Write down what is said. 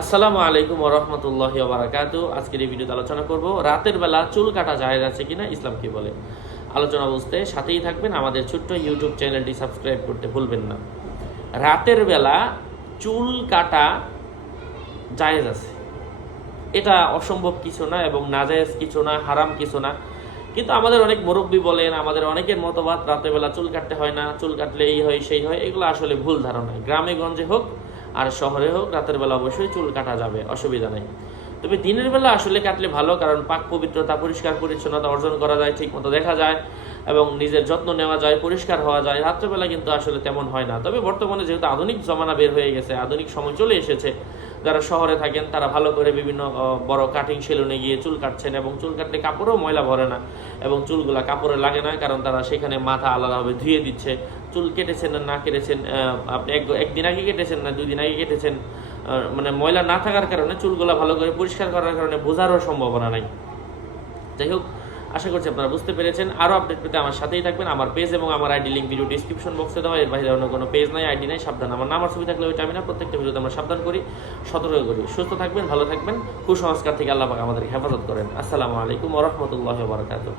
আসসালামু আলাইকুম রহমতুল্লাহ বারাকাতু আজকের এই ভিডিওতে আলোচনা করব, রাতের বেলা চুল কাটা জায়েজ আছে কিনা ইসলাম কি বলে? আলোচনা বুঝতে সাথেই থাকবেন, আমাদের ছোট্ট ইউটিউব চ্যানেলটি সাবস্ক্রাইব করতে ভুলবেন না। রাতের বেলা চুল কাটা জায়েজ আছে। এটা অসম্ভব কিছু না এবং নাজায়েজ কিছু না, হারাম কিছু না। কিন্তু আমাদের অনেক মুরব্বী বলেন, আমাদের অনেকের মতবাদ, রাতের বেলা চুল কাটতে হয় না, চুল কাটলে এই হয়, সেই হয়, এগুলো আসলে ভুল ধারণা। গ্রামে, গঞ্জে হোক আর শহরে হোক, রাতের বেলা অবশ্যই চুল কাটা যাবে, অসুবিধা নেই। তবে দিনের বেলা আসলে কাটলে ভালো, কারণ পাক পবিত্রতা, পরিষ্কার পরিচ্ছন্নতা অর্জন করা যায় ঠিক মতো দেখা যায়, এবং নিজের যত্ন নেওয়া যায়, পরিষ্কার হওয়া যায়। রাত্রেবেলা কিন্তু আসলে তেমন হয় না। তবে বর্তমানে যেহেতু আধুনিক জমানা বের হয়ে গেছে, আধুনিক সময় চলে এসেছে, যারা শহরে থাকেন, তারা ভালো করে বিভিন্ন বড় কাটিং সেলুনে গিয়ে চুল কাটছেন, এবং চুল কাটলে কাপড়ও ময়লা ভরে না, এবং চুলগুলা কাপড়ে লাগে না, কারণ তারা সেখানে মাথা আলাদাভাবে ধুয়ে দিচ্ছে। চুল কেটেছেন না না কেটেছেন আপনি এক একদিন আগে কেটেছেন না, দুই দিন আগে কেটেছেন মানে ময়লা না থাকার কারণে চুলগুলা ভালো করে পরিষ্কার করার কারণে বোঝারও সম্ভাবনা নাই। যাই হোক, আশা করছি আপনারা বুঝতে পেরেছেন। আরও আপডেট পেতে আমার সাথেই থাকবেন। আমার পেজ এবং আমার আইডি লিঙ্ক ভিডিও ডিসক্রিপশন বক্সে দেওয়া। এর বাইরে অন্য কোনো পেজ নাই আইডি নাই, সাবধান। আমার নাম আর ছবি থাকলে ওইটা আমি না প্রত্যেকটা ভিডিওতে আমরা সাবধান করি, সতর্ক করি। সুস্থ থাকবেন, ভালো থাকবেন। কুসংস্কার থেকে আল্লাহ পাক আমাদের হেফাজত করেন। আসসালামু আলাইকুম ওরহমতুল্লাহ বারকাতুহ।